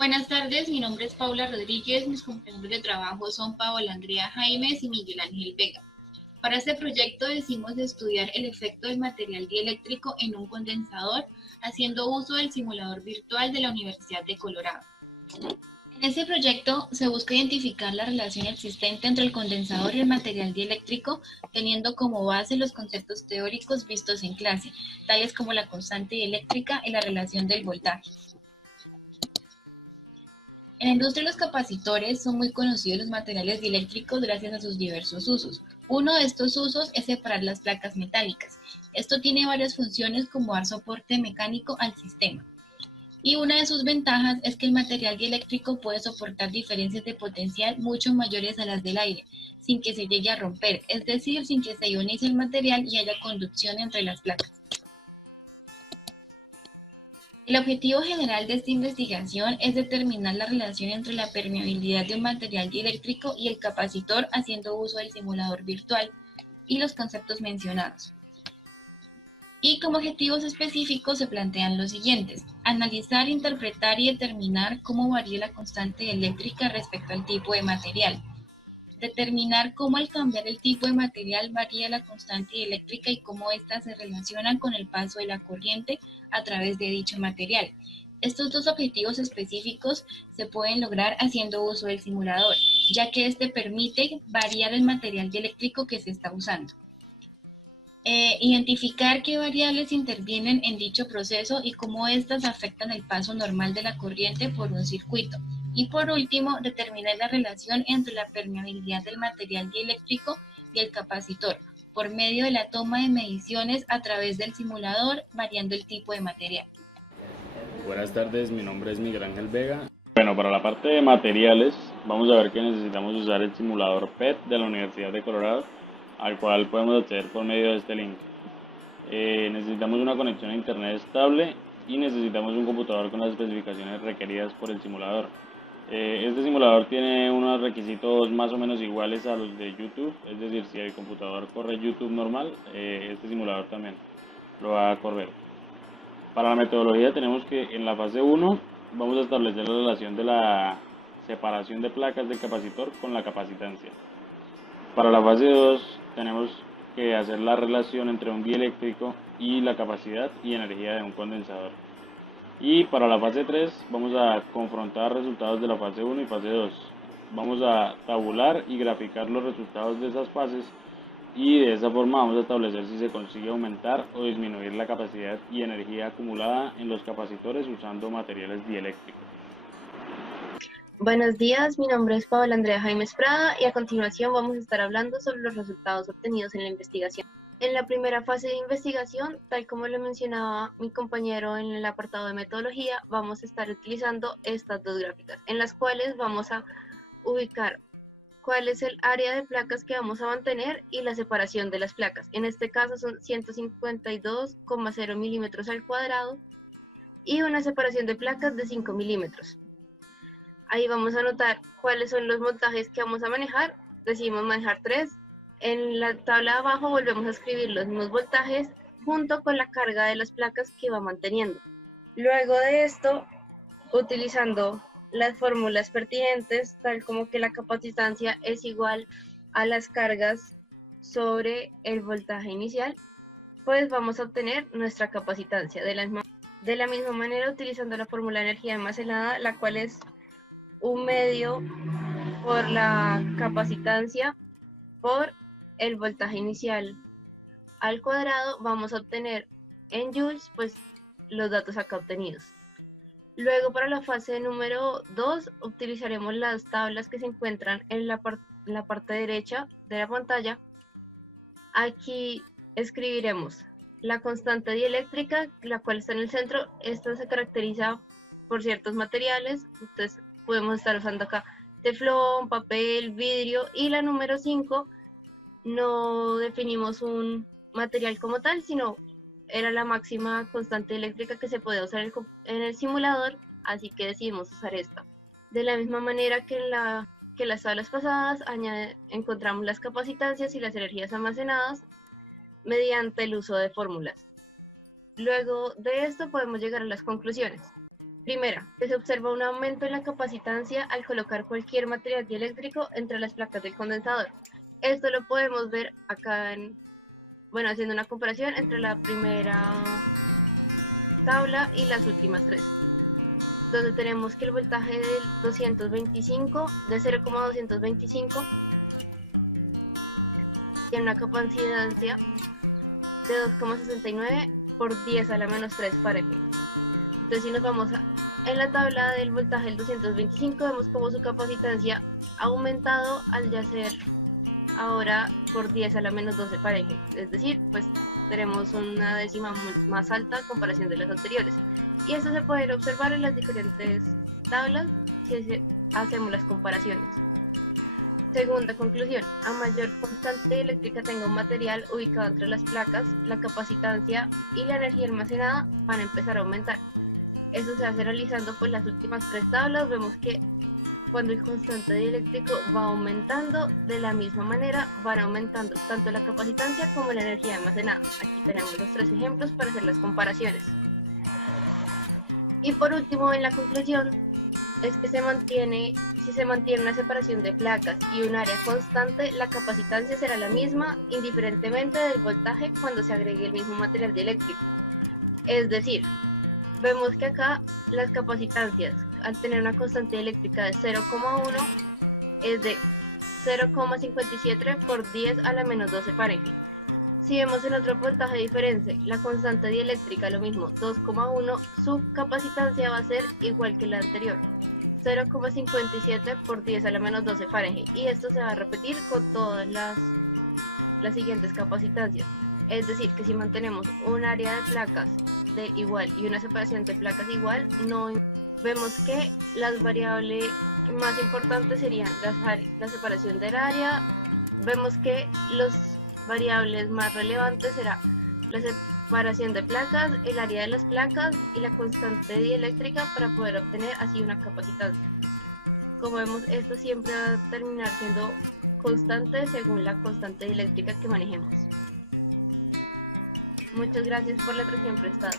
Buenas tardes, mi nombre es Paula Rodríguez, mis compañeros de trabajo son Paola Andrea Jaimes y Miguel Ángel Vega. Para este proyecto decidimos estudiar el efecto del material dieléctrico en un condensador haciendo uso del simulador virtual de la Universidad de Colorado. En este proyecto se busca identificar la relación existente entre el condensador y el material dieléctrico, teniendo como base los conceptos teóricos vistos en clase, tales como la constante dieléctrica y la relación del voltaje. En la industria los capacitores son muy conocidos los materiales dieléctricos gracias a sus diversos usos. Uno de estos usos es separar las placas metálicas. Esto tiene varias funciones como dar soporte mecánico al sistema. Y una de sus ventajas es que el material dieléctrico puede soportar diferencias de potencial mucho mayores a las del aire, sin que se llegue a romper, es decir, sin que se ionice el material y haya conducción entre las placas. El objetivo general de esta investigación es determinar la relación entre la permeabilidad de un material dieléctrico y el capacitor haciendo uso del simulador virtual y los conceptos mencionados. Y como objetivos específicos se plantean los siguientes: analizar, interpretar y determinar cómo varía la constante eléctrica respecto al tipo de material. Determinar cómo al cambiar el tipo de material varía la constante eléctrica y cómo ésta se relaciona con el paso de la corriente a través de dicho material. Estos dos objetivos específicos se pueden lograr haciendo uso del simulador, ya que este permite variar el material dieléctrico que se está usando. Identificar qué variables intervienen en dicho proceso y cómo éstas afectan el paso normal de la corriente por un circuito. Y por último, determinar la relación entre la permeabilidad del material dieléctrico y el capacitor por medio de la toma de mediciones a través del simulador, variando el tipo de material. Buenas tardes, mi nombre es Miguel Ángel Vega. Bueno, para la parte de materiales, vamos a ver que necesitamos usar el simulador PET de la Universidad de Colorado, al cual podemos acceder por medio de este link. Necesitamos una conexión a internet estable y necesitamos un computador con las especificaciones requeridas por el simulador. Este simulador tiene unos requisitos más o menos iguales a los de YouTube, es decir, si el computador corre YouTube normal, este simulador también lo va a correr. Para la metodología tenemos que en la fase 1 vamos a establecer la relación de la separación de placas del capacitor con la capacitancia. Para la fase 2 tenemos que hacer la relación entre un dieléctrico y la capacidad y energía de un condensador. Y para la fase 3 vamos a confrontar resultados de la fase 1 y fase 2. Vamos a tabular y graficar los resultados de esas fases y de esa forma vamos a establecer si se consigue aumentar o disminuir la capacidad y energía acumulada en los capacitores usando materiales dieléctricos. Buenos días, mi nombre es Paola Andrea Jaimes Prada y a continuación vamos a estar hablando sobre los resultados obtenidos en la investigación. En la primera fase de investigación, tal como lo mencionaba mi compañero en el apartado de metodología, vamos a estar utilizando estas dos gráficas, en las cuales vamos a ubicar cuál es el área de placas que vamos a mantener y la separación de las placas. En este caso son 152,0 milímetros al cuadrado y una separación de placas de 5 milímetros. Ahí vamos a anotar cuáles son los montajes que vamos a manejar. Decidimos manejar 3. En la tabla de abajo volvemos a escribir los mismos voltajes junto con la carga de las placas que va manteniendo. Luego de esto, utilizando las fórmulas pertinentes, tal como que la capacitancia es igual a las cargas sobre el voltaje inicial, pues vamos a obtener nuestra capacitancia. De la misma manera, utilizando la fórmula de energía almacenada, la cual es un medio por la capacitancia por el voltaje inicial al cuadrado, vamos a obtener en joules pues los datos acá obtenidos. Luego, para la fase número 2 utilizaremos las tablas que se encuentran en la parte derecha de la pantalla. Aquí escribiremos la constante dieléctrica, la cual está en el centro. Esta se caracteriza por ciertos materiales, entonces podemos estar usando acá teflón, papel, vidrio, y la número 5 no definimos un material como tal, sino era la máxima constante eléctrica que se podía usar en el simulador, así que decidimos usar esta. De la misma manera que en las tablas pasadas, encontramos las capacitancias y las energías almacenadas mediante el uso de fórmulas. Luego de esto podemos llegar a las conclusiones. Primera, que se observa un aumento en la capacitancia al colocar cualquier material dieléctrico entre las placas del condensador. Esto lo podemos ver acá haciendo una comparación entre la primera tabla y las últimas tres, donde tenemos que el voltaje del 225, de 0,225, tiene una capacitancia de 2,69 por 10 a la menos 3 Fahrenheit. Entonces, si nos vamos en la tabla del voltaje del 225, vemos como su capacitancia ha aumentado al ya ser ahora por 10 a la menos 12 Fahrenheit. Es decir, pues tenemos una décima más alta a comparación de las anteriores. Y eso se puede observar en las diferentes tablas si hacemos las comparaciones. Segunda conclusión, a mayor constante eléctrica tenga un material ubicado entre las placas, la capacitancia y la energía almacenada van a empezar a aumentar. Eso se hace realizando pues las últimas tres tablas. Vemos que cuando el constante dieléctrico va aumentando, de la misma manera van aumentando tanto la capacitancia como la energía almacenada. Aquí tenemos los tres ejemplos para hacer las comparaciones. Y por último, en la conclusión, es que si se mantiene una separación de placas y un área constante, la capacitancia será la misma indiferentemente del voltaje cuando se agregue el mismo material dieléctrico. Es decir, vemos que acá las capacitancias, al tener una constante eléctrica de 0,1, es de 0,57 por 10 a la menos 12 Fahrenheit. Si vemos en otro voltaje diferente, la constante dieléctrica, lo mismo, 2,1, su capacitancia va a ser igual que la anterior, 0,57 por 10 a la menos 12 Fahrenheit. Y esto se va a repetir con todas las siguientes capacitancias. Es decir, que si mantenemos un área de placas de igual y una separación de placas igual, vemos que las variables más importantes serían la separación del área. Vemos que los variables más relevantes será la separación de placas, el área de las placas y la constante dieléctrica para poder obtener así una capacitancia. Como vemos, esto siempre va a terminar siendo constante según la constante dieléctrica que manejemos. Muchas gracias por la atención prestada.